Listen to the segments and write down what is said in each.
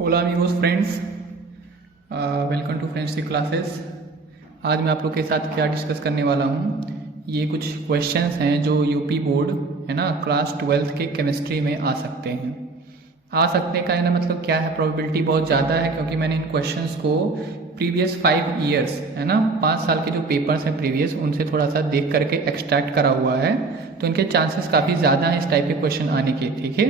ओला अमीगोस friends, welcome to friends classes. आज मैं आप लोग के साथ क्या डिस्कस करने वाला हूँ, ये कुछ क्वेश्चंस हैं जो यूपी बोर्ड है ना क्लास 12th के केमिस्ट्री में आ सकते हैं। आ सकने का है ना मतलब क्या है, प्रोबेबिलिटी बहुत ज़्यादा है क्योंकि मैंने इन क्वेश्चंस को प्रीवियस 5 ईयर्स है ना 5 साल के जो पेपर्स हैं प्रीवियस उनसे थोड़ा सा देख करके एक्सट्रैक्ट करा हुआ है, तो इनके चांसेस काफ़ी ज़्यादा हैं इस टाइप के क्वेश्चन आने के। ठीक है,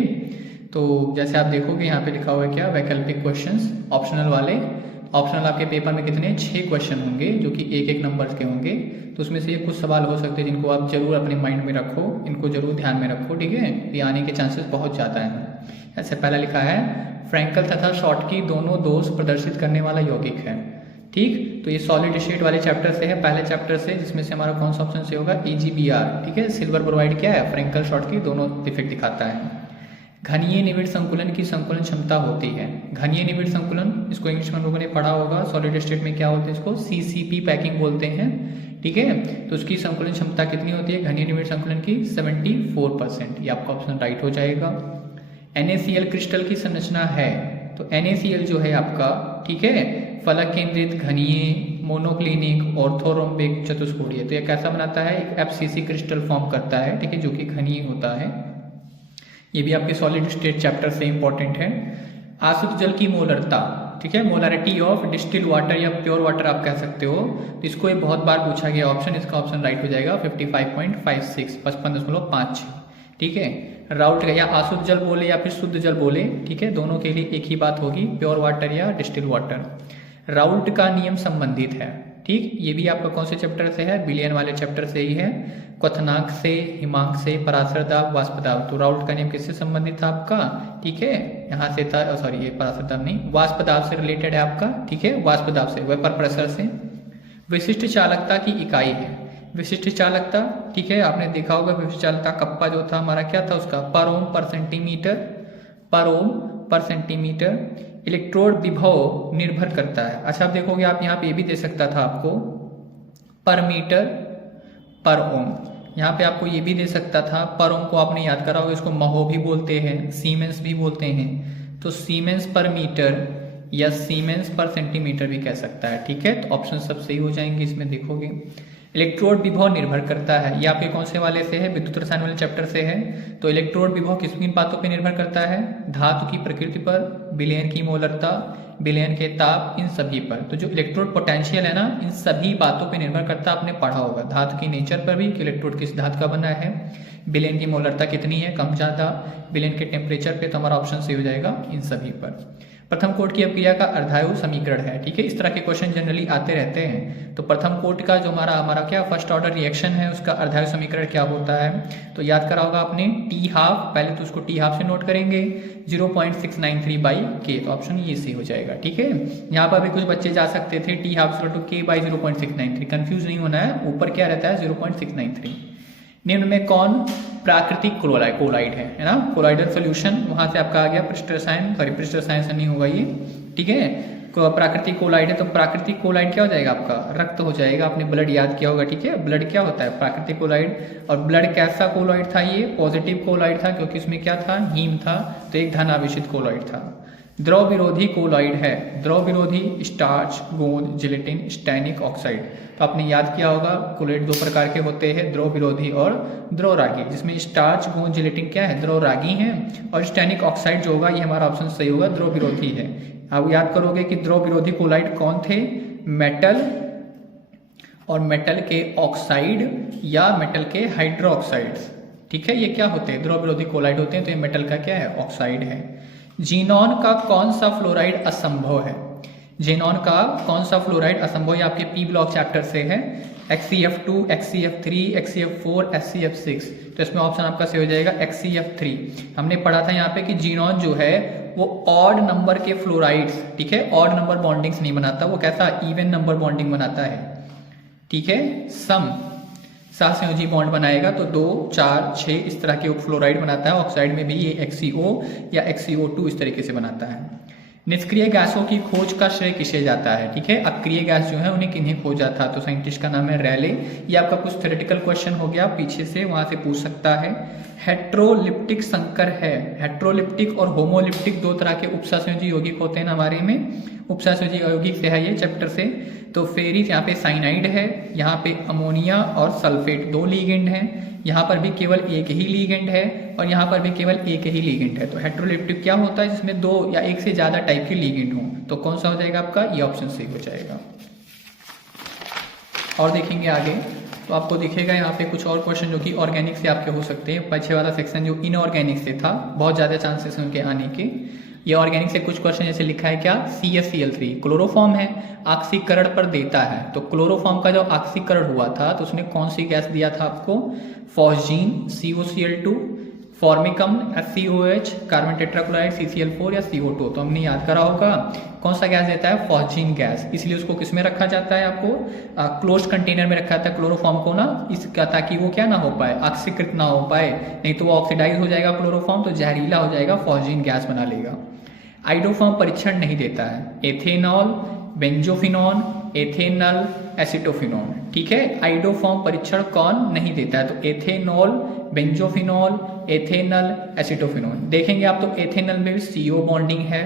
तो जैसे आप देखोगे यहाँ पे लिखा हुआ है क्या, वैकल्पिक क्वेश्चंस ऑप्शनल वाले। ऑप्शनल आपके पेपर में कितने 6 क्वेश्चन होंगे जो कि एक एक नंबर के होंगे, तो उसमें से ये कुछ सवाल हो सकते हैं जिनको आप जरूर अपने माइंड में रखो, इनको जरूर ध्यान में रखो। ठीक है, ये आने के चांसेस बहुत ज़्यादा हैं। ऐसे पहला लिखा है फ्रैंकल तथा शॉर्टकी दोनों दोष प्रदर्शित करने वाला यौगिक है। ठीक, तो ये सॉलिड स्टेट वाले चैप्टर से है, पहले चैप्टर से, जिसमें से हमारा कौन सा ऑप्शन से होगा, AgBr। ठीक है, सिल्वर ब्रोमाइड क्या है, फ्रैंकल शॉर्टकी दोनों इफेक्ट दिखाता है। घनीय निविड़ संकुलन की संकुलन क्षमता होती है। घनीय निविड़ संकुलन, इसको इंग्लिश में हम लोगों ने पढ़ा होगा, सॉलिड स्टेट में क्या होते हैं, इसको CCP पैकिंग बोलते हैं। ठीक है, तो उसकी संकुलन क्षमता कितनी होती है घनीय निविड़ संकुलन की, 74%। ये आपका ऑप्शन राइट हो जाएगा। NaCl क्रिस्टल की संरचना है, तो NaCl जो है आपका, ठीक है, फलक केंद्रित घनीय मोनोक्लिनिक ऑर्थोरोम्बिक चतुष्कोणीय, तो ये कैसा बनाता है, एक FCC क्रिस्टल फॉर्म करता है। ठीक है, जो कि घनीय होता है। ये भी आपके सॉलिड स्टेट चैप्टर से इंपॉर्टेंट है। आसुत जल की मोलरता, ठीक है, मोलारिटी ऑफ डिस्टिल वाटर या प्योर वाटर आप कह सकते हो, तो इसको ये बहुत बार पूछा गया ऑप्शन, इसका ऑप्शन राइट हो जाएगा 55.56, 55.56। ठीक है, राउट या आसुत जल बोले या फिर शुद्ध जल बोले, ठीक है, दोनों के लिए एक ही बात होगी, प्योर वाटर या डिस्टिल वाटर। राउट का नियम संबंधित है। ठीक, ये भी आपका कौन से चैप्टर से है, विलियन वाले चैप्टर से ही है। क्वथनांक से, हिमांक से, पराशर दाब, वाष्प दाब, तो राउट का नियम किससे संबंधित था आपका, ठीक है, यहाँ से था, सॉरी ये पराशर दाब नहीं, वाष्प दाब से रिलेटेड है आपका। ठीक है, वाष्प दाब से, वेपर प्रेशर से। विशिष्ट चालकता की इकाई है, विशिष्ट चालकता, ठीक है, आपने देखा होगा विशिष्ट चालकता कप्पा जो था हमारा क्या था उसका, पर ओम पर सेंटीमीटर, पर ओम पर सेंटीमीटर। इलेक्ट्रोड विभव निर्भर करता है, अच्छा आप देखोगे आप यहाँ पे ये भी दे सकता था आपको पर मीटर पर ओम, यहाँ पे आपको ये भी दे सकता था, पर ओम को आपने याद करा होगा, इसको महो भी बोलते हैं, सीमेंस भी बोलते हैं, तो सीमेंस पर मीटर या सीमेंस पर सेंटीमीटर भी कह सकता है। ठीक है, तो ऑप्शन सब सही हो जाएंगे इसमें, देखोगे। इलेक्ट्रोड विभव निर्भर करता है, ये आपके कौन से वाले से है, विद्युत रसायन वाले चैप्टर से है। तो इलेक्ट्रोड विभव किस किन बातों पे निर्भर करता है, धातु की प्रकृति पर, विलयन की मोलरता, विलयन के ताप, इन सभी पर। तो जो इलेक्ट्रोड पोटेंशियल है ना, इन सभी बातों पे निर्भर करता है, आपने पढ़ा होगा, धातु की नेचर पर भी कि इलेक्ट्रोड किस धातु का बना है, विलयन की मोलरता कितनी है, कम ज्यादा, विलयन के टेम्परेचर पे, तो हमारा ऑप्शन सही हो जाएगा इन सभी पर। प्रथम कोट की अपक्रिया का अर्धायु समीकरण है। ठीक है, इस तरह के क्वेश्चन जनरली आते रहते हैं, तो प्रथम कोट का जो हमारा क्या फर्स्ट ऑर्डर रिएक्शन है उसका अर्धायु समीकरण क्या होता है, तो याद करा होगा आपने T हाफ, पहले तो उसको T हाफ से नोट करेंगे, 0.693/K, तो ऑप्शन ये सही हो जाएगा। ठीक है, यहाँ पर भी कुछ बच्चे जा सकते थे T हाफ K/0.693, कंफ्यूज नहीं होना है, ऊपर क्या रहता है 0.693। निम्न में कौन प्राकृतिक कोलाइड है ना, कोलाइडल सोल्यूशन, वहां से आपका आ गया पृष्ठ रसायन, सॉरी पृष्ठ रसायन से नहीं होगा ये। ठीक है, प्राकृतिक कोलाइड है, तो प्राकृतिक कोलाइड क्या हो जाएगा आपका, रक्त हो जाएगा, आपने ब्लड याद किया होगा। ठीक है, ब्लड क्या होता है, प्राकृतिक कोलाइड। और ब्लड कैसा कोलाइड था, ये पॉजिटिव कोलाइड था क्योंकि उसमें क्या था, हीम था, तो एक धन आवेशित कोलाइड था। द्रव विरोधी कोलाइड है, द्रव विरोधी स्टार्च, गोंद, जिलेटिन, स्टैनिक ऑक्साइड, तो आपने याद किया होगा कोलाइड 2 प्रकार के होते हैं, द्रव विरोधी और द्रव रागी, जिसमें स्टार्च, गोंद, जिलेटिन क्या है, द्रव रागी है, और स्टैनिक ऑक्साइड जो होगा ये हमारा ऑप्शन सही होगा, द्रव विरोधी है। आप याद करोगे कि द्रव विरोधी कोलाइड कौन थे, मेटल और मेटल के ऑक्साइड या मेटल के हाइड्रोक्साइड्स। ठीक है, ये क्या होते हैं, द्रव विरोधी कोलाइड होते हैं, तो ये मेटल का क्या है, ऑक्साइड है। जीनॉन का कौन सा फ्लोराइड असंभव है, जीनॉन का कौन सा फ्लोराइड असंभव, ये आपके P ब्लॉक चैप्टर से है, HCF2, HCF3, HCF4, HCF6, तो इसमें ऑप्शन आपका सही हो जाएगा HCF3। हमने पढ़ा था यहाँ पे कि जीनॉन जो है वो ऑड नंबर के फ्लोराइड्स, ठीक है, ऑड नंबर बॉन्डिंग्स नहीं बनाता, वो कैसा इवन नंबर बॉन्डिंग बनाता है। ठीक है, सम सहसंयोजी बॉन्ड बनाएगा, तो 2, 4, 6 इस तरह के फ्लोराइड बनाता है। ऑक्साइड में भी ये HCO या HCO2 इस तरीके से बनाता है। निष्क्रिय गैसों की खोज का श्रेय किसे जाता है? ठीक है, अक्रिय गैस जो है उन्हें किन्हें खोजा था? तो साइंटिस्ट का नाम है रैले। ये आपका कुछ थ्योरेटिकल क्वेश्चन हो गया, पीछे से वहां से पूछ सकता है। हेट्रोलिप्टिक संकर है। हेट्रोलिप्टिक और होमोलिप्टिक दो तरह के उपसंयोजी यौगिक होते हैं हमारे में। उपसंयोजी यौगिक से है ये चैप्टर से। तो फेरिस यहाँ पे साइनाइड है, यहाँ पे अमोनिया और सल्फेट दो लीगेंड हैं। यहाँ पर भी केवल एक ही लीगेंड है और यहाँ पर भी केवल एक ही लीगेंड है। तो हेट्रोलिप्टिक क्या होता है? जिसमें दो या एक से ज्यादा टाइप के लीगेंड हो। तो कौन सा हो जाएगा आपका? ये ऑप्शन सी हो जाएगा। और देखेंगे आगे तो आपको दिखेगा यहाँ पे कुछ और क्वेश्चन जो कि ऑर्गेनिक से आपके हो सकते हैं। पीछे वाला सेक्शन जो इनऑर्गेनिक से था, बहुत ज्यादा चांसेस हैं उनके आने के। ये ऑर्गेनिक से कुछ क्वेश्चन जैसे लिखा है क्या? CaCl3 क्लोरोफॉर्म है, ऑक्सीकरण पर देता है। तो क्लोरोफॉर्म का जो ऑक्सीकरण हुआ था तो उसने कौन सी गैस दिया था आपको? Phosgene COCl2, फॉर्मिकम FCOH, carbon tetrachloride CCl4 या CO2। तो हमने याद करा होगा कौन सा गैस देता है? Phosgene gas. इसलिए उसको किस में रखा जाता है? आपको क्लोज्ड कंटेनर में रखा जाता है क्लोरोफॉर्म को ना, इसका ताकि वो क्या ना हो पाए, ऑक्सीकृत ना हो पाए, नहीं तो वो ऑक्सीडाइज हो जाएगा क्लोरोफॉर्म, तो जहरीला हो जाएगा, फॉस्जीन गैस बना लेगा। आइडोफॉर्म परीक्षण नहीं देता है। Ethanol, benzophenone, ethanal, acetophenone. ठीक है, आइडोफॉर्म परीक्षण कौन नहीं देता है? तो एथेनॉल, बेंजोफिनॉल, एथेनल, एसिटोफिनॉन। देखेंगे आप तो एथेनल में भी CO बॉन्डिंग है,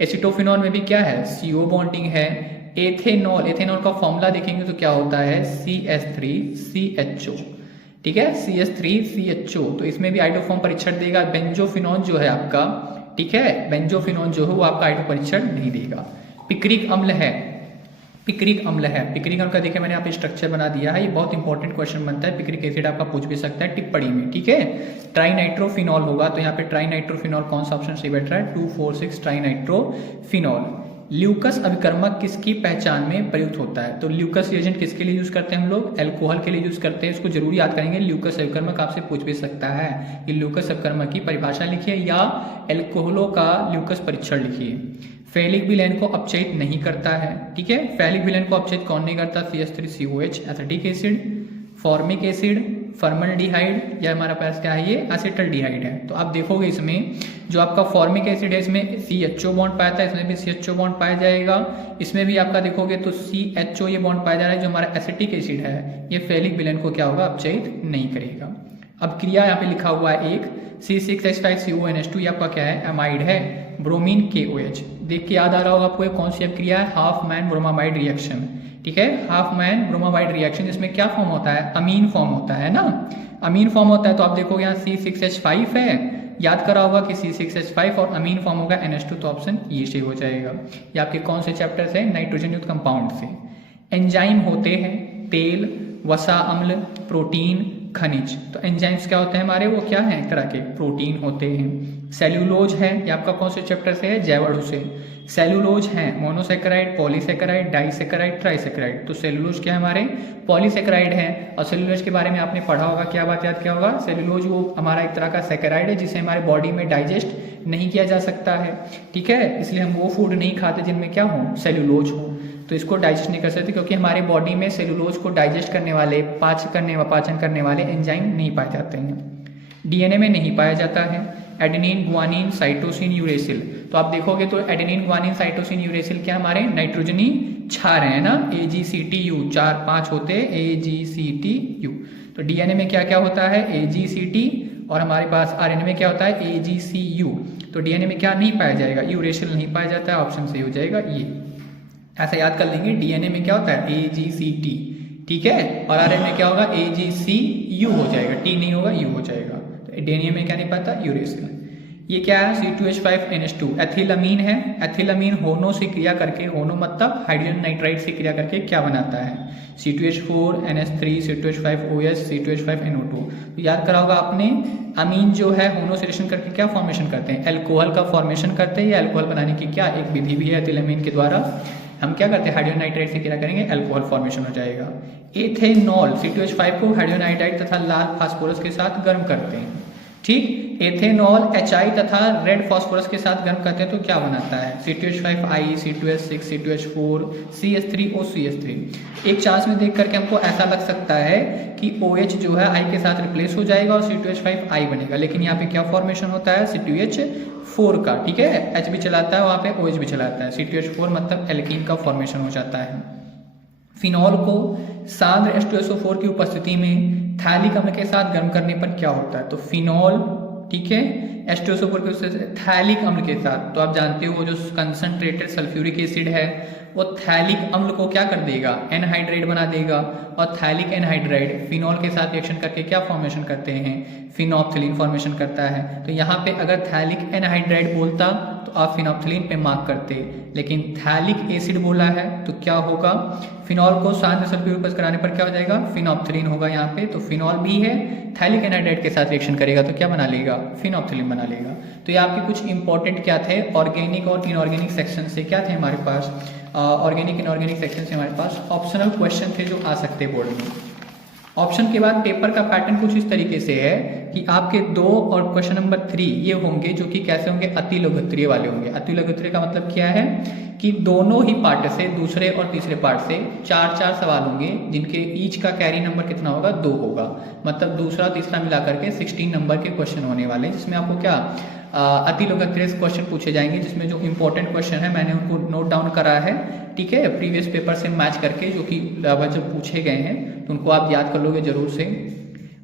एसिटोफिनॉल में भी क्या है? CO बॉन्डिंग है। एथेनॉल का फॉर्मूला देखेंगे तो क्या होता है? CH3CHO। ठीक है, CH3CHO। तो इसमें भी आइडोफॉर्म परीक्षण देगा। बेंजोफिनॉन जो है आपका, ठीक है, बेंजोफिनॉन जो है वो आपका आइडो परीक्षण नहीं देगा। पिक्रिक अम्ल है, पिक्रिक अम्ल है। पिक्रिक अम्ल का देखिए मैंने यहाँ पे स्ट्रक्चर बना दिया है, ये बहुत इंपॉर्टेंट क्वेश्चन बनता है। पिक्रिक एसिड आपका पूछ भी सकता है टिप्पणी में। ठीक है, ट्राइनाइट्रोफिनॉल होगा, तो यहाँ पे ट्राइनाइट्रोफिनॉल कौन सा ऑप्शन सही बैठ रहा है? 2, 4, 6 ट्राइनाइट्रोफिनॉल। ल्यूकस अभिकर्मक किसकी पहचान में प्रयुक्त होता है? तो ल्यूकस रिएजेंट किसके लिए यूज करते हैं हम लोग? एल्कोहल के लिए यूज करते हैं। इसको जरूर याद करेंगे। ल्यूकस अभिकर्मक आपसे पूछ भी सकता है कि ल्यूकस अभिकर्मक की परिभाषा लिखिए या एल्कोहलों का ल्यूकस परीक्षण लिखिए। फैलिक विलयन को अपचयित नहीं करता है। ठीक है, फैलिक विलयन को अपचयित कौन नहीं करता? CH3COH acetic acid, formic acid, formaldehyde, या हमारा पास क्या है? ये एसिटल्डिहाइड है। तो आप देखोगे इसमें जो आपका फॉर्मिक एसिड है इसमें CHO बॉन्ड पाया था, इसमें भी CHO बॉन्ड पाया जाएगा। इसमें भी आपका देखोगे तो CHO ये बॉन्ड पाया जा रहा है। जो हमारा एसिटिक एसिड है ये फैलिक विलयन को क्या होगा? अपचयित नहीं करेगा। अब क्रिया यहाँ पे लिखा हुआ है एक C6H5CONH2, ये आपका क्या है? एमाइड है। ब्रोमीन KOH, देख के याद आ रहा होगा आपको ये कौन सी क्रिया है? Half man bromamide reaction. ठीक है, हाफ मैन ब्रोमामाइड रिएक्शन, इसमें क्या फॉर्म होता है? अमीन फॉर्म होता है ना, अमीन फॉर्म होता है। तो आप देखोगे यहाँ C6H5 है, याद करा होगा कि C6H5 और अमीन फॉर्म होगा NH2, तो ऑप्शन ये सही हो जाएगा। ये आपके कौन से चैप्टर से? नाइट्रोजन युक्त कंपाउंड से। एंजाइम होते हैं तेल, वसा अम्ल, प्रोटीन, खनिज। तो एंजाइम्स क्या होते हैं हमारे? वो क्या है? एक तरह के प्रोटीन होते हैं। सेल्यूलोज है, ये आपका कौन से चैप्टर से है? जैवड़ू से। सेल्यूलोज है मोनोसेकेराइड, पॉलीसेकेराइड, डाइसेकेराइड, ट्राइसेकेराइड। तो सेल्यूलोज क्या है हमारे? पॉलीसेकेराइड है। और सेल्यूलोज के बारे में आपने पढ़ा होगा, क्या बात याद किया होगा? सेल्यूलोज वो हमारा एक तरह का सेकेराइड है जिसे हमारे बॉडी में डाइजेस्ट नहीं किया जा सकता है। ठीक है, इसलिए हम वो फूड नहीं खाते जिनमें क्या हो? सेल्यूलोज हो। तो इसको डाइजेस्ट नहीं कर सकते क्योंकि हमारे बॉडी में सेल्यूलोज को डाइजेस्ट करने वाले, पाचन करने वाले एंजाइम नहीं पाए जाते हैं। DNA में नहीं पाया जाता है। Adenine, guanine, cytosine, uracil. तो आप देखोगे तो एडेनिन, गुआनिन, साइटोसिन, यूरेसिल क्या हमारे? नाइट्रोजनी क्षार है ना, AgCTU, 4-5 होते हैं AgCTU। तो DNA में क्या क्या होता है? AgCT, और हमारे पास RNA में क्या होता है? AgCU। तो DNA में क्या नहीं पाया जाएगा? यूरेसिल नहीं पाया जाता है। ऑप्शन सही हो जाएगा ये। ऐसा याद कर लेंगे, DNA में क्या होता है? AgCT। ठीक है, और RNA में क्या होगा? AgCU हो जाएगा, T नहीं होगा, U हो जाएगा। तो DNA में क्या नहीं पाता? यूरेसिल। ये क्या है? C2H5NH2 एथिलमीन है। एथिलमीन होनो से क्रिया करके, होनो मतलब हाइड्रोजन नाइट्राइड से क्रिया करके क्या बनाता है? C2H4NH3, C2H5OH, C2H5NO2। तो याद करा होगा आपने, अमीन जो है होनो से रिएक्शन करके क्या फॉर्मेशन करते हैं? एल्कोहल का फॉर्मेशन करते हैं। या एल्कोहल बनाने की क्या एक विधि भी है एथिलमीन के द्वारा। हम क्या करते हैं? हाइड्रोजन नाइट्राइड से क्या करेंगे? अल्कोहल फॉर्मेशन हो जाएगा। एथेनॉल, C2H5 को हाइड्रोजन नाइट्राइड तथा लाल फास्फोरस के साथ गर्म करते हैं। ठीक। एथेनॉल HI तथा रेड फास्फोरस के साथ गर्म करते हैं तो क्या बनाता है? C2H5I, C2H6, C2H4, CH3O, CH3। एक चांस में देख करके हमको ऐसा लग सकता है कि OH जो है I के साथ रिप्लेस हो जाएगा और C2H5I बनेगा, लेकिन यहाँ पे क्या फॉर्मेशन होता है? C2H4 का, ठीक है। H भी चलाता है, वहाँ पे OH भी चलाता है। C2H4 मतलब एल्कीन का फॉर्मेशन हो जाता है। फिनॉल को सांद्र H2SO4 की उपस्थिति में थैलिक अम्ल के साथ गर्म करने पर क्या होता है? तो फिनॉल, ठीक है, H2SO4 के थैलिक अम्ल के साथ, तो आप जानते हो जो कंसंट्रेटेड सल्फ्यूरिक एसिड है वो थैलिक अम्ल को क्या कर देगा? एनहाइड्राइड बना देगा, और थैलिक एनहाइड्राइड फिनॉल के साथ रिएक्शन करके क्या फॉर्मेशन करते हैं? फिनोप्थिलीन फॉर्मेशन करता है। तो यहाँ पे अगर थैलिक एनहाइड्राइड बोलता तो आप फिनोप्थिलीन पे मार्क करते, लेकिन थैलिक एसिड बोला है तो क्या होगा? फिनॉल को सांद्र सल्फ्यूरिक कराने पर क्या हो जाएगा? फिनोप्थिलीन होगा यहाँ पे। तो फिनॉल भी है, थैलिक एनहाइड्राइड के साथ रिएक्शन करेगा तो क्या बना लेगा? फिनोप्थिलीन बना लेगा। तो ये आपके कुछ इंपॉर्टेंट क्या थे? ऑर्गेनिक और इनऑर्गेनिक सेक्शन से क्या थे हमारे पास? ऑर्गेनिक इनऑर्गेनिक सेक्शन से हमारे पास ऑप्शनल क्वेश्चन थे जो आ सकते बोर्ड में। ऑप्शन के बाद पेपर का पैटर्न कुछ इस तरीके से है कि आपके 2 और क्वेश्चन नंबर 3 ये होंगे जो कि कैसे होंगे? अति लघुत्तरीय वाले होंगे। अति लघुत्तरीय का मतलब क्या है कि दोनों ही पार्ट से, दूसरे और तीसरे पार्ट से 4-4 सवाल होंगे जिनके ईच का कैरी नंबर कितना होगा? 2 होगा। मतलब दूसरा तीसरा मिलाकर के 16 नंबर के क्वेश्चन होने वाले हैं, जिसमें आपको क्या अति लघुत्तरीय क्वेश्चन पूछे जाएंगे, जिसमें जो इंपॉर्टेंट क्वेश्चन है मैंने उनको नोट डाउन करा है, ठीक है, प्रीवियस पेपर से मैच करके, जो कि जब पूछे गए हैं तो उनको आप याद कर लोगे जरूर से।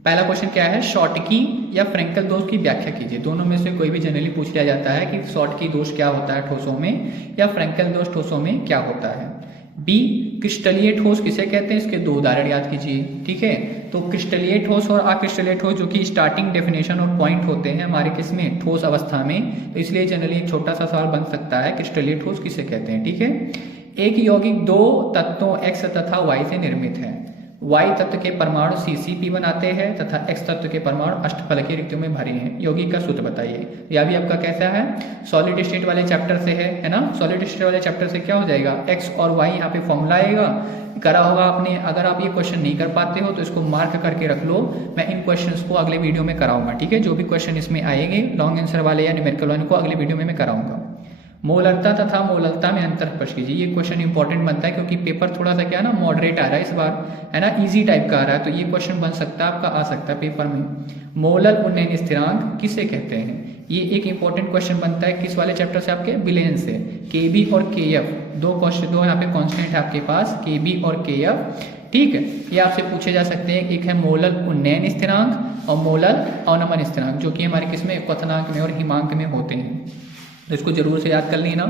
पहला क्वेश्चन क्या है? शॉटकी या फ्रेंकल दोष की व्याख्या कीजिए। दोनों में से कोई भी जनरली पूछ लिया जाता है कि शॉटकी दोष क्या होता है ठोसों में, या फ्रेंकल दोष ठोसों में क्या होता है। बी, क्रिस्टलीय ठोस किसे कहते हैं? इसके 2 उदाहरण याद कीजिए, ठीक है। तो क्रिस्टलीय ठोस और अक्रिस्टलीय ठोस जो कि स्टार्टिंग डेफिनेशन और पॉइंट होते हैं हमारे किसमें? ठोस अवस्था में। तो इसलिए जनरली एक छोटा सा सवाल बन सकता है, क्रिस्टलीय ठोस किसे कहते हैं, ठीक है। एक यौगिक 2 तत्वों X तथा Y से निर्मित है। Y तत्व के परमाणु CCP बनाते हैं तथा X तत्व के परमाणु अष्टफलकीय रिक्तियों में भरे हैं। यौगिक का सूत्र बताइए। यह भी आपका कैसा है? सॉलिड स्टेट वाले चैप्टर से है ना। सॉलिड स्टेट वाले चैप्टर से क्या हो जाएगा? X और Y यहाँ पे फॉर्मूला आएगा, करा होगा आपने। अगर आप ये क्वेश्चन नहीं कर पाते हो तो इसको मार्क करके रख लो, मैं इन क्वेश्चंस को अगले वीडियो में कराऊंगा, ठीक है। जो भी क्वेश्चन इसमें आएंगे लॉन्ग आंसर वाले या न्यूमेरिकल वाले को अगले वीडियो में मैं कराऊंगा। मोलरता तथा मोलकता में अंतर स्पष्ट कीजिए। ये क्वेश्चन इंपॉर्टेंट बनता है क्योंकि पेपर थोड़ा सा क्या है ना, मॉडरेट आ रहा है इस बार, है ना, इजी टाइप का आ रहा है, तो ये क्वेश्चन बन सकता है आपका, आ सकता है पेपर में। मोलर उन्नयन स्थिरांक किसे कहते हैं? ये एक इंपॉर्टेंट क्वेश्चन बनता है किस वाले चैप्टर से? आपके बिलेन से। KB और KF दो यहाँ पे कॉन्स्टेंट है आपके पास, KB और KF, ठीक है। ये आपसे पूछे जा सकते हैं। एक है मोलर उन्नयन स्थिरांक और मोलर अवनमन स्थिरांक, जो कि हमारे किसमें? क्वथनांक में और हिमांक में होते हैं, तो इसको जरूर से याद कर लेना।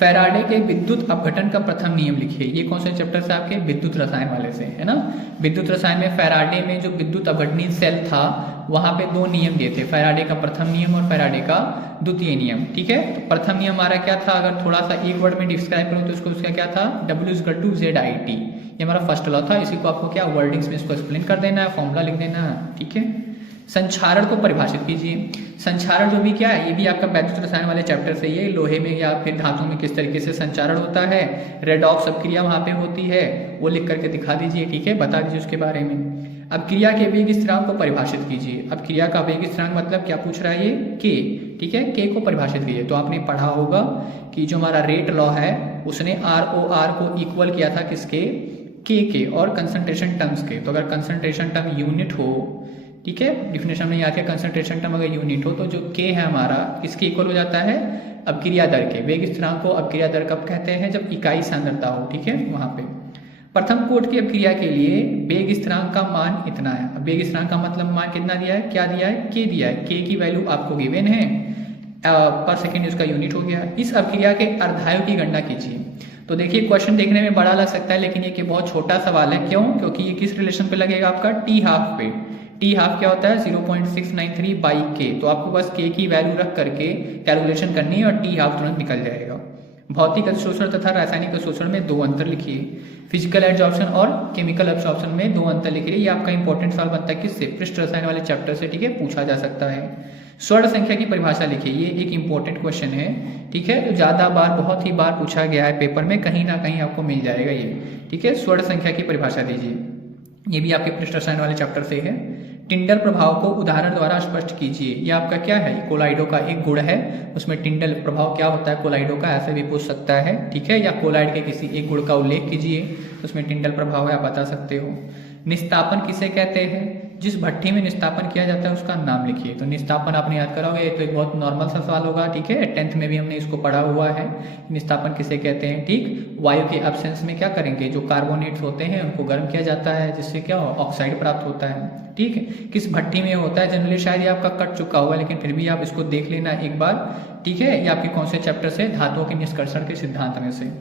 फैराडे के विद्युत अपघटन का प्रथम नियम लिखिए। ये कौन से चैप्टर से? आपके विद्युत रसायन वाले से, है ना। विद्युत रसायन में फैराडे में जो विद्युत अपघटनी सेल था वहां पे 2 नियम दिए थे, फैराडे का प्रथम नियम और फैराडे का द्वितीय नियम, ठीक है। तो प्रथम नियम हमारा क्या था? अगर थोड़ा सा एक वर्ड में डिस्क्राइब करो तो इसको उसका क्या था? W=ZIT। ये हमारा फर्स्ट लॉ था। इसी को आपको क्या वर्डिंग्स में इसको एक्सप्लेन कर देना है, फॉर्मूला लिख देना है, ठीक है। संक्षारण को परिभाषित कीजिए। संक्षारण जो भी क्या है, ये भी आपका वैद्युत रसायन वाले चैप्टर से, ये लोहे में या फिर धातु में किस तरीके से संचारण होता है, रेडॉक्स अपक्रिया वहां पे होती है, वो लिख करके दिखा दीजिए, ठीक है, बता दीजिए उसके बारे में। अब क्रिया के वेग स्थिरांक को परिभाषित कीजिए। अब क्रिया का वेग स्थिरांक मतलब क्या पूछ रहा है? ये K, ठीक है, K को परिभाषित कीजिए। तो आपने पढ़ा होगा कि जो हमारा रेट लॉ है उसने ROR को इक्वल किया था किसके? K के, और कंसंट्रेशन टर्म्स के। तो अगर कंसंट्रेशन टर्म यूनिट हो, ठीक है, डिफिनेशन में यहाँ के कंसंट्रेशन टर्म अगर यूनिट हो तो जो K है हमारा किसके इक्वल हो जाता है? अपक्रिया दर के। वेग स्थिरांक को अपक्रिया दर कब कहते हैं? जब इकाई सांद्रता हो, ठीक है, वहां पे। प्रथम कोट की अपक्रिया के लिए वेग स्थिरांक का मान इतना है। अब वेग स्थिरांक का मतलब मान कितना दिया है? क्या दिया है? K दिया है। K की वैल्यू आपको गिवन है, पर सेकेंड उसका यूनिट हो गया। इस अपक्रिया के अर्धायु की गणना कीजिए। तो देखिए क्वेश्चन देखने में बड़ा लग सकता है, लेकिन ये बहुत छोटा सवाल है। क्यों? क्योंकि ये किस रिलेशन पे लगेगा? आपका T½ पे। T½ क्या होता है? 0.693/K। तो आपको बस K की वैल्यू रख करके कैलकुलेशन करनी है और T½ तुरंत निकल जाएगा। भौतिक अवशोषण तथा रासायनिक अवशोषण में 2 अंतर लिखिए। फिजिकल एब्जॉर्प्शन और केमिकल एब्जॉर्प्शन में 2 अंतर लिखिए। ये आपका इंपॉर्टेंट सवाल बनता है किससे? पृष्ठ रसायन वाले चैप्टर से, ठीक है, पूछा जा सकता है। स्वर्ण संख्या की परिभाषा लिखिए। ये एक इंपॉर्टेंट क्वेश्चन है, ठीक है, तो ज्यादा बार, बहुत ही बार पूछा गया है पेपर में, कहीं ना कहीं आपको मिल जाएगा ये, ठीक है। स्वर्ण संख्या की परिभाषा दीजिए। ये भी आपके पृष्ठ रसायन वाले चैप्टर से है। टिंडल प्रभाव को उदाहरण द्वारा स्पष्ट कीजिए। ये आपका क्या है, कोलाइडो का एक गुण है, उसमें टिंडल प्रभाव क्या होता है कोलाइडो का, ऐसे भी पूछ सकता है, ठीक है। या कोलाइड के किसी एक गुण का उल्लेख कीजिए, तो उसमें टिंडल प्रभाव है, आप बता सकते हो। निस्तापन किसे कहते हैं, जिस भट्ठी में निस्तापन किया जाता है उसका नाम लिखिए। तो निस्तापन आपने याद करा होगा, ये तो एक बहुत नॉर्मल सा सवाल होगा, ठीक है, 10th में भी हमने इसको पढ़ा हुआ है। निस्तापन किसे कहते हैं, ठीक। वायु के एब्सेंस में क्या करेंगे, जो कार्बोनेट्स होते हैं उनको गर्म किया जाता है, जिससे क्या ऑक्साइड प्राप्त होता है, ठीक है। किस भट्ठी में होता है, जनरली शायद ये आपका कट चुका हुआ है, लेकिन फिर भी आप इसको देख लेना एक बार, ठीक है। ये आपके कौन से चैप्टर से, धातुओं के निष्कर्षण के सिद्धांत में से।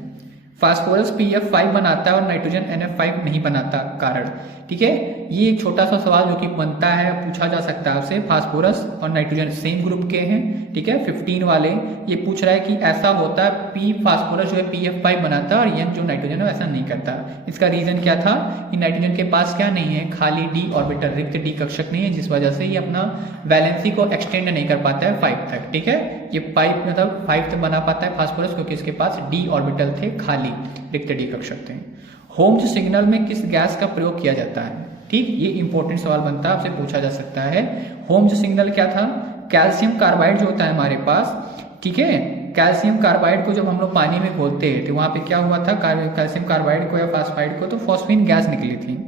फास्फोरस PF5 बनाता है और नाइट्रोजन NF5 नहीं बनाता, कारण, ठीक है। ये एक छोटा सा सवाल जो कि बनता है, पूछा जा सकता है आपसे। फास्फोरस और नाइट्रोजन सेम ग्रुप के हैं, ठीक है, 15 वाले। ये पूछ रहा है कि ऐसा होता है, P फास्फोरस जो है PF5 बनाता है और N जो नाइट्रोजन है ऐसा नहीं करता। इसका रीजन क्या था कि नाइट्रोजन के पास क्या नहीं है, खाली d ऑर्बिटल, रिक्त d कक्षक नहीं है, जिस वजह से ये अपना वैलेंसी को एक्सटेंड नहीं कर पाता है 5 तक, ठीक है। ये 5 मतलब 5 तक बना पाता है फास्फोरस, क्योंकि इसके पास d ऑर्बिटल थे, खाली रिक्त d कक्षक थे। होम्स सिग्नल में किस गैस का प्रयोग किया जाता है, ठीक, ये इंपॉर्टेंट सवाल बनता है, आपसे पूछा जा सकता है। होम्स सिग्नल क्या था, कैल्शियम कार्बाइड जो होता है हमारे पास, ठीक है, कैल्शियम कार्बाइड को जब हम लोग पानी में घोलते हैं तो वहां पे क्या हुआ था, कैल्शियम कार्बाइड को या फास्फाइड को, तो फॉस्फीन गैस निकली थी।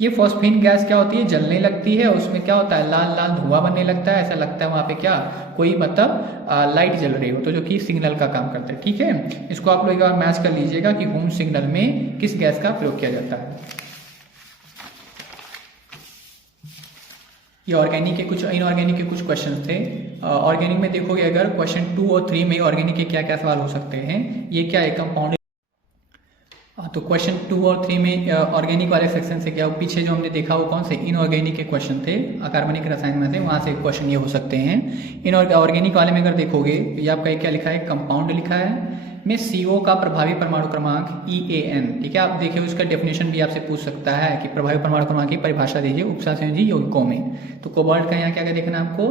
ये फॉस्फीन गैस क्या होती है, जलने लगती है, उसमें क्या होता है, लाल लाल धुआं बनने लगता है, ऐसा लगता है वहां पे क्या कोई मतलब लाइट जल रही हो, तो जो कि सिग्नल का काम करता है, ठीक है। इसको आप लोग एक बार मैच कर लीजिएगा कि होम सिग्नल में किस गैस का प्रयोग किया जाता है। ये ऑर्गेनिक के कुछ, इनऑर्गेनिक के कुछ क्वेश्चन थे। ऑर्गेनिक में देखोगे अगर क्वेश्चन 2 और 3 में ऑर्गेनिक के क्या क्या सवाल हो सकते हैं। ये क्या है, कंपाउंड। तो क्वेश्चन 2 और 3 में ऑर्गेनिक वाले सेक्शन से क्या, पीछे जो हमने देखा वो कौन से इनऑर्गेनिक के क्वेश्चन थे, अकार्बनिक रसायन में से, वहां से क्वेश्चन ये हो सकते हैं। इनऑर्गेनिक वाले में अगर देखोगे तो ये आपका क्या लिखा है, कंपाउंड लिखा है में CO का प्रभावी परमाणु क्रमांक EAN, ठीक है। आप देखिए उसका डेफिनेशन भी आपसे पूछ सकता है कि प्रभावी परमाणु क्रमांक की परिभाषा दीजिए उपसंयोजी यौगिकों में। तो कोबाल्ट का यहाँ क्या क्या देखना है आपको,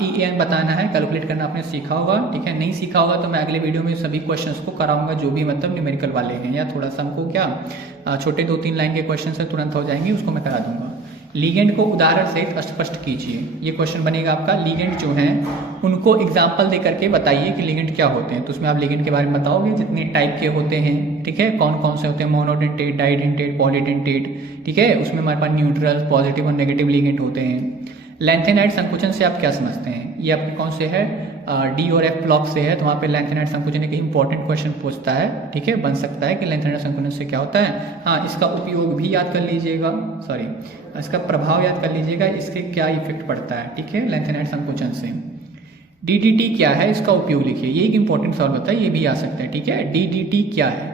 EAN बताना है, कैलकुलेट करना आपने सीखा होगा, ठीक है। नहीं सीखा होगा तो मैं अगले वीडियो में सभी क्वेश्चंस को कराऊंगा, जो भी मतलब न्यूमेरिकल वाले हैं, या थोड़ा सा हमको क्या छोटे 2-3 लाइन के क्वेश्चन से तुरंत हो जाएंगे, उसको मैं करा दूंगा। लीगेंड को उदाहरण सहित स्पष्ट कीजिए, ये क्वेश्चन बनेगा आपका। लीगेंड जो हैं उनको एग्जाम्पल दे करके बताइए कि लीगेंड क्या होते हैं, तो उसमें आप लीगेंड के बारे में बताओगे, जितने टाइप के होते हैं, ठीक है, कौन कौन से होते हैं, मोनोडेंटेट, डाइडेंटेट, पॉलीडेंटेट, ठीक है। उसमें हमारे पास न्यूट्रल, पॉजिटिव और नेगेटिव लीगेंड होते हैं। लैंथेनाइड संकुचन से आप क्या समझते हैं, ये आपके कौन से है, D और F ब्लॉक से है, तो वहाँ पे लैंथेनाइड संकुचन एक इंपॉर्टेंट क्वेश्चन पूछता है, ठीक है, बन सकता है कि लैंथेनाइड संकुचन से क्या होता है। हाँ, इसका उपयोग भी याद कर लीजिएगा, सॉरी इसका प्रभाव याद कर लीजिएगा, इसके क्या इफेक्ट पड़ता है, ठीक है, लैंथेनाइड संकुचन से। DDT क्या है, इसका उपयोग लिखिए, ये एक इंपॉर्टेंट सवाल होता है, ये भी आ सकता है, ठीक है। DDT क्या है,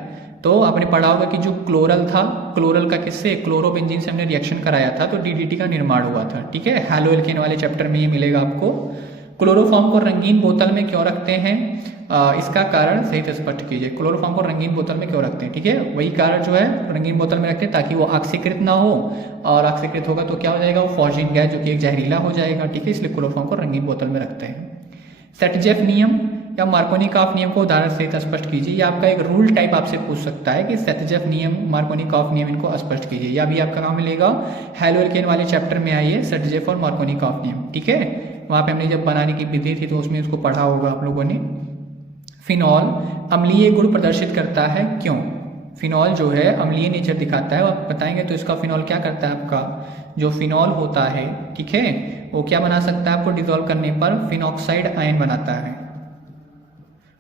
तो आपने पढ़ा होगा कि जो क्लोरल था, क्लोरल का किससे, क्लोरोबेंजीन से हमने रिएक्शन कराया था तो DDT का निर्माण हुआ था, ठीक है। हैलोएल्केन वाले चैप्टर में ये मिलेगा आपको। क्लोरोफॉर्म को रंगीन बोतल में क्यों रखते हैं, इसका कारण सही से स्पष्ट कीजिए। क्लोरोफॉर्म को रंगीन बोतल में क्यों रखते हैं, ठीक है, वही कारण जो है रंगीन बोतल में रखते हैं ताकि वो ऑक्सीकृत ना हो, और ऑक्सीकृत होगा तो क्या हो जाएगा, वो फॉस्जिन गैस जो कि एक जहरीला हो जाएगा, ठीक है, इसलिए क्लोरोफॉर्म को रंगीन बोतल में रखते हैं। सेटजेफ नियम या मार्कोनिकॉफ नियम को उदाहरण सहित स्पष्ट कीजिए, या आपका एक रूल टाइप आपसे पूछ सकता है कि सेटजेफ नियम, मार्कोनिकॉफ नियम, इनको स्पष्ट कीजिए, या भी आपका कहाँ मिलेगा, हैलोएल्केन वाले चैप्टर में आइए, सेटजेफ और मार्कोनिकॉफ नियम, ठीक है। वहाँ पे हमने जब बनाने की विधि थी तो उसमें उसको पढ़ा होगा आप लोगों ने। फिनॉल अम्लीय गुण प्रदर्शित करता है, क्यों, फिनॉल जो है अम्लीय नेचर दिखाता है, आप बताएंगे तो इसका फिनॉल क्या करता है, आपका जो फिनॉल होता है, ठीक है, वो क्या बना सकता है, आपको डिजोल्व करने पर फिनॉक्साइड आयन बनाता है,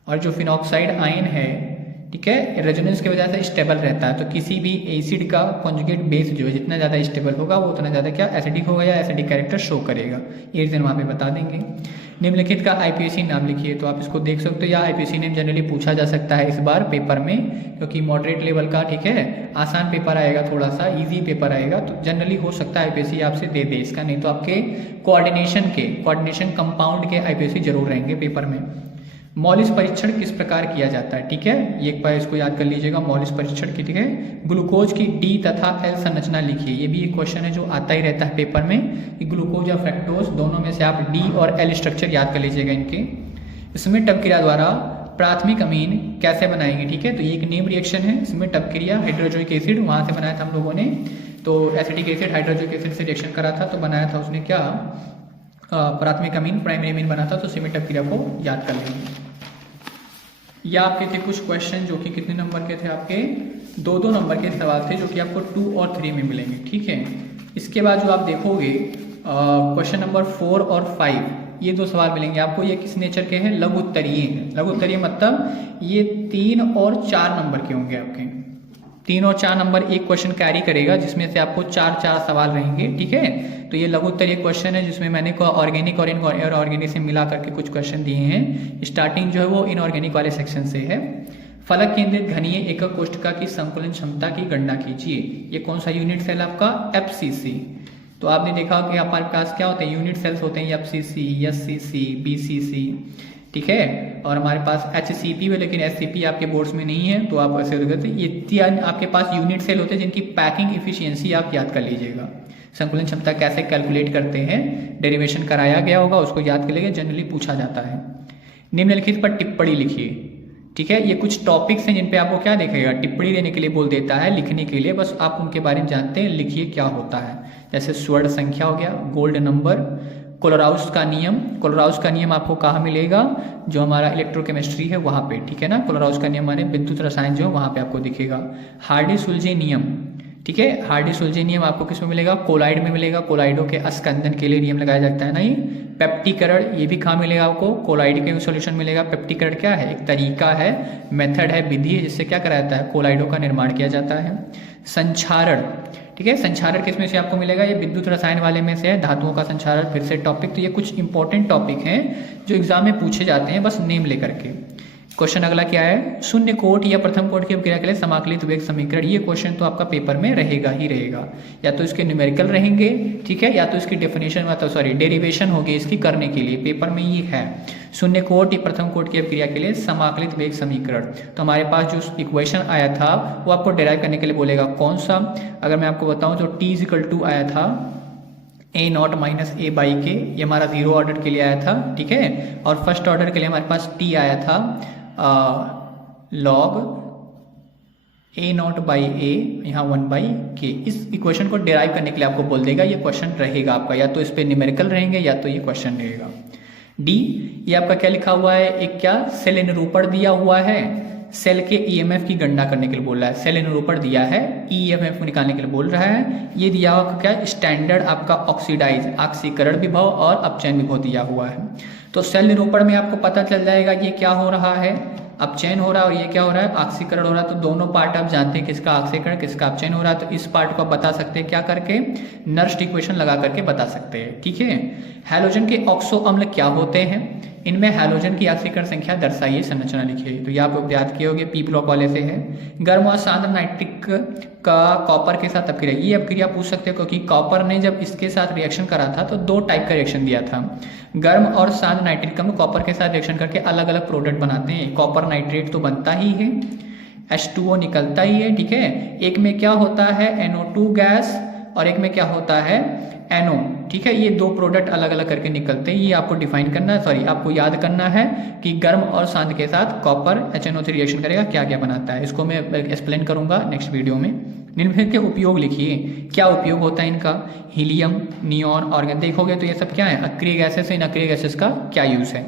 और जो फिनॉक्साइड आयन है, ठीक है, रेजोनेंस की वजह से स्टेबल रहता है, तो किसी भी एसिड का कॉन्जुगेट बेस जो है जितना ज़्यादा स्टेबल होगा वो उतना ज़्यादा क्या एसिडिक होगा या एसिडिक कैरेक्टर शो करेगा, ये रीजन वहाँ पे बता देंगे। निम्नलिखित का IPAC नाम लिखिए, तो आप इसको देख सकते हो, या IPAC नेम जनरली पूछा जा सकता है इस बार पेपर में, क्योंकि मॉडरेट लेवल का, ठीक है, आसान पेपर आएगा, थोड़ा सा ईजी पेपर आएगा, तो जनरली हो सकता है IPAC आपसे दे दे इसका, नहीं तो आपके कोऑर्डिनेशन कंपाउंड के IPAC जरूर रहेंगे पेपर में। मॉलिस परीक्षण किस प्रकार किया जाता है, ठीक है, ये एक बार इसको याद कर लीजिएगा, मॉलिस परीक्षण की, ठीक है। ग्लूकोज की D तथा L संरचना लिखिए, ये भी एक क्वेश्चन है जो आता ही रहता है पेपर में कि ग्लूकोज या फ्रक्टोज दोनों में से आप D और L स्ट्रक्चर याद कर लीजिएगा इनके। स्मिट अपक्रिया द्वारा प्राथमिक अमीन कैसे बनाएंगे, ठीक है, तो ये एक नेम रिएक्शन है, स्मिट अपक्रिया, हाइड्रोजोनिक एसिड वहां से बनाया था हम लोगों ने। तो एसिटिक एसिड हाइड्रोक्लोरिक एसिड से रिएक्शन करा था तो बनाया था उसने क्या, प्राथमिक अमीन प्राइमरी अमीन बना था। तो सिमेट अपक्रिया को याद कर लेंगे। या आपके थे कुछ क्वेश्चन जो कि कितने नंबर के थे, आपके 2-2 नंबर के सवाल थे जो कि आपको 2 और 3 में मिलेंगे, ठीक है। इसके बाद जो आप देखोगे क्वेश्चन नंबर 4 और 5, ये 2 सवाल मिलेंगे आपको। ये किस नेचर के हैं, लघु उत्तरीय हैं। लघु उत्तरीय मतलब ये 3 और 4 नंबर के होंगे आपके। 3 और 4 नंबर एक क्वेश्चन कैरी करेगा जिसमें से आपको 4-4 सवाल रहेंगे, ठीक है। तो ये लघु उत्तरीय क्वेश्चन है जिसमें मैंने ऑर्गेनिक और इनऑर्गेनिक से मिला करके कुछ क्वेश्चन दिए हैं। स्टार्टिंग जो है वो इनऑर्गेनिक वाले सेक्शन से है। फलक केंद्रित घनीय एकक कोष्ठका की संकुलन क्षमता की गणना कीजिए। ये कौन सा यूनिट सेल आपका, FCC। तो आपने देखा कि हमारे पास क्या होते हैं, यूनिट सेल्स होते हैं, FCC, SCC, BCC, ठीक है। और हमारे पास HCP है, लेकिन SCP आपके बोर्ड्स में नहीं है तो आप ऐसे करते, ये 3 आपके पास यूनिट सेल होते हैं जिनकी पैकिंग इफिशियंसी आप याद कर लीजिएगा। संकुलन क्षमता कैसे कैलकुलेट करते हैं, डेरिवेशन कराया गया होगा, उसको याद कर लीजिए, जनरली पूछा जाता है। निम्नलिखित पर टिप्पणी लिखिए, ठीक है। ये कुछ टॉपिक्स हैं जिन पे आपको क्या देखेगा, टिप्पणी देने के लिए बोल देता है, लिखने के लिए बस आप उनके बारे में जानते हैं, लिखिए क्या होता है। जैसे स्वर्ण संख्या हो गया, गोल्ड नंबर, कोलोराउस का नियम। कोलोराउस का नियम आपको कहाँ मिलेगा, जो हमारा इलेक्ट्रोकेमिस्ट्री है वहाँ पे, ठीक है ना। कोलोराउस का नियम माने विद्युत रसायन जो है वहाँ पे आपको दिखेगा। हार्डी-सुलजे नियम, ठीक है। हार्डी-सुलजे नियम आपको किस में मिलेगा, कोलाइड में मिलेगा। कोलाइडों के अस्कंदन के लिए नियम लगाया जाता है ना। ये पेप्टिकरण, ये भी कहाँ मिलेगा आपको, कोलाइड के सॉल्यूशन मिलेगा। पेप्टिकरण क्या है, एक तरीका है, मेथड है, विधि है जिससे क्या करा जाता है, कोलाइडों का निर्माण किया जाता है। संक्षारण, ठीक है। संक्षारण किसमें से आपको मिलेगा, ये विद्युत रसायन वाले में से है, धातुओं का संक्षारण। फिर से टॉपिक, तो ये कुछ इंपॉर्टेंट टॉपिक हैं जो एग्जाम में पूछे जाते हैं, बस नेम लेकर के। क्वेश्चन अगला क्या है, शून्य कोट या प्रथम कोट की अपक्रिया के लिए समाकलित वेग समीकरण। ये क्वेश्चन तो आपका पेपर में रहेगा ही रहेगा, या तो इसके न्यूमेरिकल रहेंगे, ठीक है, या तो इसकी डेफिनेशन मतलब सॉरी डेरिवेशन होगी इसकी करने के लिए, पेपर में ये है। शून्य कोट या प्रथम कोट की अपक्रिया के लिए समाकलित वेग समीकरण, तो हमारे पास जो इक्वेशन आया था वो आपको डिराइव करने के लिए बोलेगा कौन सा। अगर मैं आपको बताऊं तो T=2 आया था A0 - A/K, ये हमारा 0 ऑर्डर के लिए आया था, ठीक है। और फर्स्ट ऑर्डर के लिए हमारे पास T आया था log A0/A, यहाँ 1/K। इस इक्वेशन को डिराइव करने के लिए आपको बोल देगा, ये क्वेश्चन रहेगा आपका, या तो इस पे न्यूमेरिकल रहेंगे या तो ये क्वेश्चन रहेगा। डी, ये आपका क्या लिखा हुआ है, एक क्या सेल निरूपण दिया हुआ है, सेल के EMF की गणना करने के लिए बोल रहा है। सेल निरूपण दिया है, EMF को निकालने के लिए बोल रहा है। ये दिया हुआ क्या, स्टैंडर्ड आपका ऑक्सीडाइज ऑक्सीकरण विभव और अपचयन विभव दिया हुआ है। तो सेल निरूपण में आपको पता चल जाएगा ये क्या हो रहा है, अपचयन हो रहा है, और ये क्या हो रहा है, ऑक्सीकरण हो रहा है। तो दोनों पार्ट आप जानते हैं, किसका ऑक्सीकरण किसका अपचयन हो रहा है। तो इस पार्ट को आप बता सकते हैं क्या करके, नर्स्ट इक्वेशन लगा करके बता सकते हैं, ठीक है। हैलोजन के ऑक्सो अम्ल क्या होते हैं, इनमें हैलोजन की ऑक्सीकरण संख्या दर्शाइए, संरचना लिखिए। तो ये आप याद किए होंगे, पी ब्लॉक वाले से है। गर्म और सांद्र नाइट्रिक का कॉपर के साथ अपक्रिया, ये अपक्रिया पूछ सकते हो क्योंकि कॉपर ने जब इसके साथ रिएक्शन करा था तो 2 टाइप का रिएक्शन दिया था। गर्म और सांद्र नाइट्रिक अम्ल कॉपर के साथ रिएक्शन करके अलग अलग प्रोडक्ट बनाते हैं। कॉपर नाइट्रेट तो बनता ही है, H2O निकलता ही है, ठीक है। एक में क्या होता है, NO2 गैस, और एक में क्या होता है, NO, ठीक है। ये 2 प्रोडक्ट अलग अलग करके निकलते हैं। ये आपको डिफाइन करना है, सॉरी आपको याद करना है कि गर्म और सांद्र के साथ कॉपर HNO3 रिएक्शन करेगा, क्या क्या बनाता है, इसको मैं एक्सप्लेन करूंगा नेक्स्ट वीडियो में। निम्नलिखित के उपयोग लिखिए, क्या उपयोग होता है इनका, हीलियम, नियॉन, ऑर्गन। देखोगे तो ये सब क्या है, अक्रिय गैसेस, इन अक्रिय गैसेस का क्या यूज है।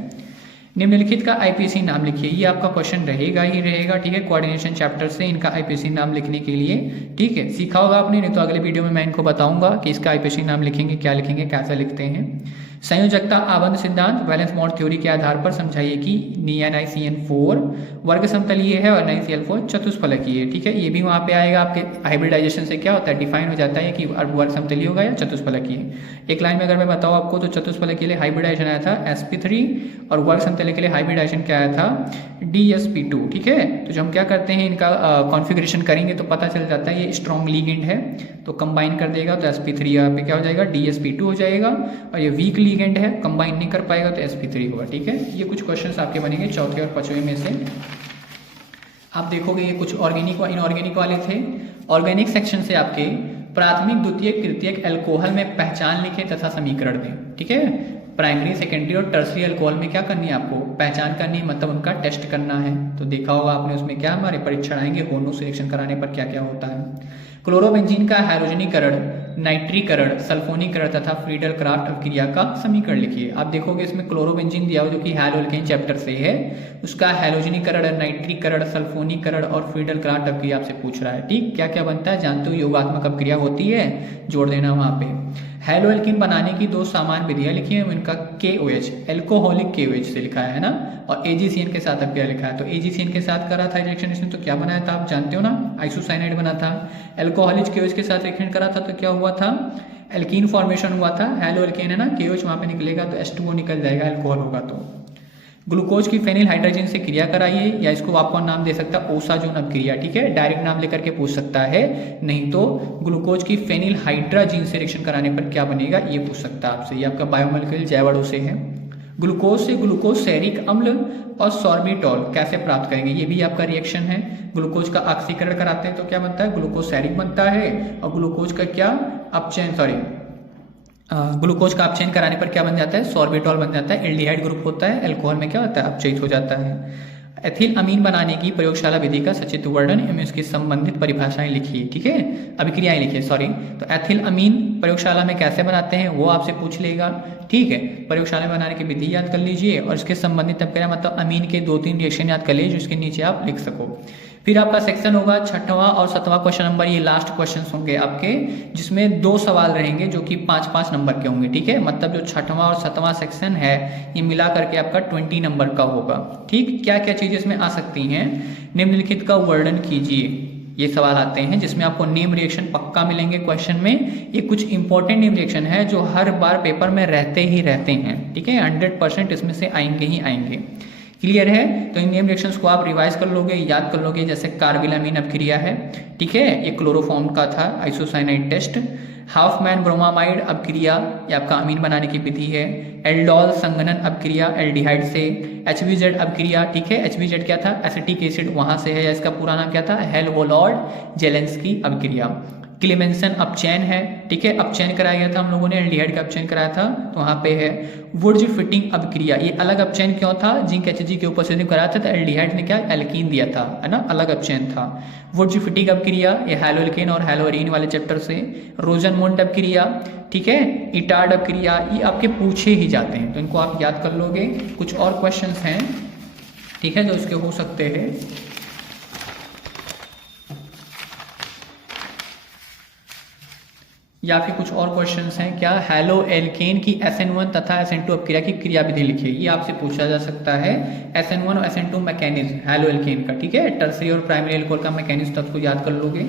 निम्नलिखित का IPC नाम लिखिए, ये आपका क्वेश्चन रहेगा ही रहेगा, ठीक है। कोऑर्डिनेशन चैप्टर से इनका IPC नाम लिखने के लिए, ठीक है, सीखा होगा आपने, नहीं तो अगले वीडियो में मैं इनको बताऊंगा कि इसका IPC नाम लिखेंगे, क्या लिखेंगे, कैसे लिखते हैं। संयोजकता आबंध सिद्धांत, वैलेंस बॉन्ड थ्योरी के आधार पर समझाइए कि NiCN4 वर्ग समतलीय है और NiCl4 चतुष्फलकीय है, ठीक है। ये भी वहाँ पे आएगा आपके हाइब्रिडाइजेशन से क्या होता है, डिफाइन हो जाता है कि वर्ग समतलीय होगा या चतुष्फलकीय। एक लाइन में अगर मैं बताऊँ आपको तो चतुष्फलकीय के लिए हाइब्रिडाइजेशन आया था sp3 और वर्ग समतलीय के लिए हाइब्रिडाइजेशन क्या आया था, DsP2, ठीक है। तो जब हम क्या करते हैं इनका कॉन्फ़िगरेशन करेंगे तो पता चल जाता है ये स्ट्रॉन्ग लिगेंड है, तो कंबाइन कर देगा तो sp3 यहाँ पे क्या हो जाएगा, DsP2 हो जाएगा। और ये वीक लिगेंड है, कंबाइन नहीं कर पाएगा तो sp3 होगा, ठीक है। ये कुछ क्वेश्चंस आपके बनेंगे चौथे और पांचवें में से। आप देखोगे ये कुछ ऑर्गेनिक व इनऑर्गेनिक वाले थे। ऑर्गेनिक सेक्शन से आपके प्राथमिक, द्वितीयक, तृतीयक एल्कोहल में पहचान लिखे तथा समीकरण दें, ठीक है। प्राइमरी, सेकेंडरी और टर्सरी अल्कोहल में क्या करनी है आपको, पहचान करनी है, मतलब उनका टेस्ट करना है। तो देखा होगा आपने उसमें क्या हमारे परीक्षण आएंगे, होनो सिलेक्शन कराने पर क्या क्या होता है। क्लोरोबेंजीन का हाइड्रोजनीकरण, नाइट्रीकरण, सल्फोनीकरण तथा फ्रीडल क्राफ्ट अभिक्रिया का समीकरण लिखिए। आप देखोगे इसमें क्लोरोबेंजीन दिया हुआ जो कि हैलोअल्केन चैप्टर से है, उसका हाइड्रोजनीकरण, नाइट्रीकरण, सल्फोनीकरण और फ्रीडल क्राफ्ट अभिक्रिया आपसे पूछ रहा है। ठीक, क्या क्या बनता है जानते हो, योगात्मक अभिक्रिया होती है, जोड़ देना वहां पे। हैलोअल्कीन बनाने की दो सामान्य विधियां लिखी हैं, उनका KOH, एल्कोहलिक KOH से लिखा है ना, और AgCN के साथ अभिक्रिया लिखा है। तो AgCN के साथ करा था रिएक्शन इसने, तो क्या बनाया था आप जानते हो ना, आइसोसाइनाइड बना था। एल्कोहलिक KOH के साथ रिएक्शन करा था तो क्या हुआ था, एल्कीन फॉर्मेशन हुआ था। हैलोअल्केन है ना, KOH वहां पे निकलेगा तो H2O निकल जाएगा, अल्कोहल होगा। तो ग्लूकोज की फेनिल हाइड्रोजन से क्रिया कराइए, या इसको आपको नाम दे सकता है ओसाजोन अभिक्रिया। ठीक है, डायरेक्ट नाम लेकर के पूछ सकता है, नहीं तो ग्लूकोज की फेनिल हाइड्रोजन से रिएक्शन कराने पर क्या बनेगा ये पूछ सकता है आपसे। ये आपका बायोमोलिक्यूल जैवड़ों से है। ग्लूकोज से ग्लूकोज सेरिक अम्ल और सॉर्बिटॉल कैसे प्राप्त करेंगे, ये भी आपका रिएक्शन है। ग्लूकोज का ऑक्सीकरण कराते हैं तो क्या बनता है, ग्लूकोज सेरिक बनता है, और ग्लूकोज का क्या अपचयन, ग्लूकोज का अपचयन कराने पर क्या बन जाता है, सॉर्बिटॉल बन जाता है, एल्डिहाइड ग्रुप होता है, अल्कोहल में क्या होता है, अपचयित हो जाता है। एथिल अमीन बनाने की प्रयोगशाला विधि का सचित्र वर्णन एवं इसकी संबंधित परिभाषाएं लिखिए। ठीक है, अभिक्रियाएं लिखिए, सॉरी। तो एथिल अमीन प्रयोगशाला में कैसे बनाते हैं वो आपसे पूछ लेगा। ठीक है, प्रयोगशाला में बनाने की विधि याद कर लीजिए और इसके संबंधित अभिक्रिया मतलब अमीन के 2-3 रिएक्शन याद कर लीजिए जो इसके नीचे आप लिख सको। फिर आपका सेक्शन होगा 6वां और 7वां क्वेश्चन नंबर, ये लास्ट क्वेश्चन होंगे आपके, जिसमें 2 सवाल रहेंगे जो कि 5-5 नंबर के होंगे। ठीक है, मतलब जो 6वां और 7वां सेक्शन है ये मिला करके आपका 20 नंबर का होगा। ठीक, क्या क्या चीजें इसमें आ सकती हैं, निम्नलिखित का वर्णन कीजिए, ये सवाल आते हैं जिसमें आपको नेम रिएक्शन पक्का मिलेंगे क्वेश्चन में। ये कुछ इंपॉर्टेंट नेम रिएक्शन है जो हर बार पेपर में रहते ही रहते हैं। ठीक है, 100% इसमें से आएंगे ही आएंगे। क्लियर है, तो इन नेम रिएक्शंस को आप रिवाइज कर लोगे, याद कर लोगे। जैसे कार्बिलामीन अभिक्रिया है, ठीक है, ये क्लोरोफॉर्म का था, आइसोसाइनाइड टेस्ट। हाफमैन ब्रोमामाइड अभिक्रिया, ये आपका अमीन बनाने की विधि है। एल्डोल संगनन अभिक्रिया एल्डिहाइड से। HVZ अभिक्रिया, ठीक है, HVZ क्या था, एसिटिक एसिड, वहां से है, या इसका पूरा नाम क्या था, हेलवोलॉर्ड जेलेंस्की अभिक्रिया। क्लेमेंसन अपचयन है, ठीक है, अपचयन कराया गया था हम लोगों ने, एल्डिहाइड का अपचयन कराया था, तो वहां पे है। वुड्ज फिटिंग अभिक्रिया, ये अलग अपचयन क्यों था, जिंक HG के उपस्थिति में कराया था, तो एल्डिहाइड ने क्या एल्कीन दिया था, है ना, अलग अपचयन था। वुड्ज फिटिंग अभिक्रिया, ये हैलोअल्केन और हैलोअरीन वाले चैप्टर से। रोजनमुंड अभिक्रिया, ठीक है, इटार्ड अभिक्रिया, ये आपके पूछे ही जाते हैं, तो इनको आप याद कर लोगे। कुछ और क्वेश्चन हैं, ठीक है, जो इसके हो सकते हैं। या फिर कुछ और क्वेश्चंस हैं क्या, हैलोअल्केन की SN1 तथा SN2 अभिक्रिया की क्रियाविधि लिखिए, ये आपसे पूछा जा सकता है। SN1 और SN2 मैकेनिज्म हैलोअल्केन का, ठीक है, टर्सरी और प्राइमरी अल्कोहल का मैकेनिज्म तब को याद कर लोगे।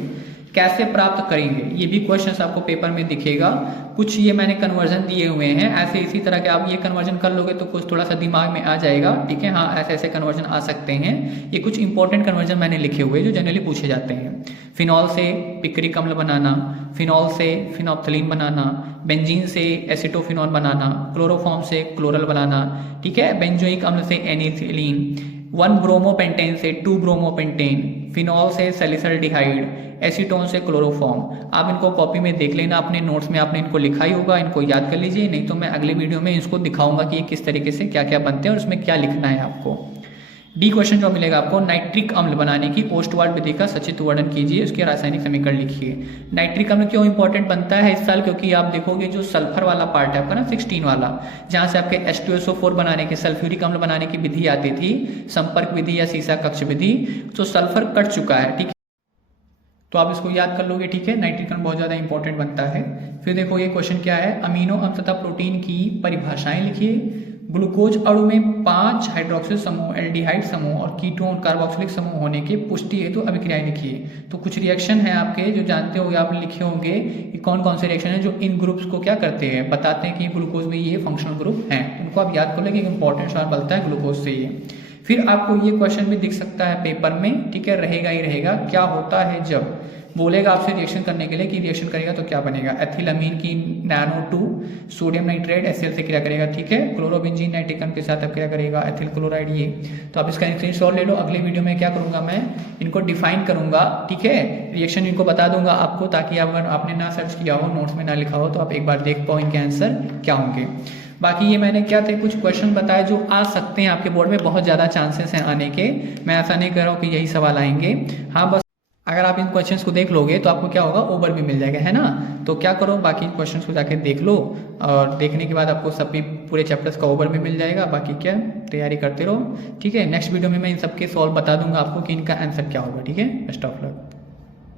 कैसे प्राप्त करेंगे, ये भी क्वेश्चंस आपको पेपर में दिखेगा। कुछ ये मैंने कन्वर्जन दिए हुए हैं, ऐसे इसी तरह के आप ये कन्वर्जन कर लोगे तो कुछ थोड़ा सा दिमाग में आ जाएगा। ठीक है, हाँ, ऐसे ऐसे कन्वर्जन आ सकते हैं। ये कुछ इंपॉर्टेंट कन्वर्जन मैंने लिखे हुए जो जनरली पूछे जाते हैं। फिनॉल से पिक्रिक अम्ल बनाना, फिनॉल से फिनोप्थलीन बनाना, बेंजीन से एसिटोफिनॉल बनाना, क्लोरोफॉर्म से क्लोरल बनाना, ठीक है, बेंजोइक अम्ल से एनिथिलीन, 1 ब्रोमोपेंटेन से 2 ब्रोमोपेंटेन, फिनॉल से सैलिसल्डिहाइड, एसीटोन से क्लोरोफॉर्म। आप इनको कॉपी में देख लेना, अपने नोट्स में आपने इनको लिखा ही होगा, इनको याद कर लीजिए, नहीं तो मैं अगले वीडियो में इसको दिखाऊंगा कि ये किस तरीके से क्या क्या बनते हैं और उसमें क्या लिखना है आपको। डी क्वेश्चन जो मिलेगा आपको, नाइट्रिक अम्ल बनाने की ओस्टवाल्ड विधि का सचित्र वर्णन कीजिए, उसके रासायनिक समीकरण लिखिए। नाइट्रिक अम्ल क्यों इंपॉर्टेंट बनता है इस साल, क्योंकि आप देखोगे जो सल्फर वाला पार्ट है आपका ना 16 वाला, जहां से आपके H2SO4 बनाने के, सल्फ्यूरिक अम्ल बनाने की विधि आती थी, संपर्क विधि या सीसा कक्ष विधि, तो सल्फर कट चुका है। ठीक है, तो आप इसको याद कर लोगे। ठीक है, नाइट्रिक अम्ल बहुत ज्यादा इंपॉर्टेंट बनता है। फिर देखो ये क्वेश्चन क्या है, अमीनो अम्ल तथा प्रोटीन की परिभाषाएं लिखिए। ग्लूकोज अणु में 5 हाइड्रोक्सिल समूह, एल्डिहाइड समूह और कीटोन कार्बोक्सिलिक समूह होने के पुष्टि हेतु अभिक्रियाएं लिखिए। तो कुछ रिएक्शन है आपके जो जानते होंगे, आप लिखे होंगे कि कौन कौन से रिएक्शन है जो इन ग्रुप्स को क्या करते हैं, बताते हैं कि ग्लूकोज में ये फंक्शनल ग्रुप हैं, उनको आप याद कर लेंगे। इंपॉर्टेंट सवाल बनता है ग्लूकोज से ये। फिर आपको ये क्वेश्चन भी दिख सकता है पेपर में, ठीक है, रहेगा ही रहेगा। क्या होता है जब बोलेगा आपसे रिएक्शन करने के लिए कि रिएक्शन करेगा तो क्या बनेगा, एथिलअमीन की NaNO2 सोडियम नाइट्रेट HCl से क्रिया करेगा। ठीक है, क्लोरोबेंजीन नाइट्रिक अम्ल के साथ अब क्रिया करेगा, एथिल क्लोराइड। ये तो आप इसका स्क्रीनशॉट ले लो। अगले वीडियो में क्या करूंगा, मैं इनको डिफाइन करूंगा, ठीक है, रिएक्शन इनको बता दूंगा आपको, ताकि अगर आपने ना सर्च किया हो, नोट्स में ना लिखा हो, तो आप एक बार देख पाओ इनके आंसर क्या होंगे। बाकी ये मैंने क्या थे कुछ क्वेश्चन बताए जो आ सकते हैं आपके बोर्ड में, बहुत ज़्यादा चांसेस हैं आने के। मैं ऐसा नहीं कह रहा हूँ कि यही सवाल आएंगे। हाँ बस अगर आप इन क्वेश्चंस को देख लोगे तो आपको क्या होगा, ओवर भी मिल जाएगा, है ना। तो क्या करो, बाकी क्वेश्चंस को जाके देख लो, और देखने के बाद आपको सभी पूरे चैप्टर्स का ओवर भी मिल जाएगा। बाकी क्या तैयारी करते रहो, ठीक है। नेक्स्ट वीडियो में मैं इन सब के सॉल्व बता दूंगा आपको कि इनका आंसर क्या होगा, ठीक है। Best of luck.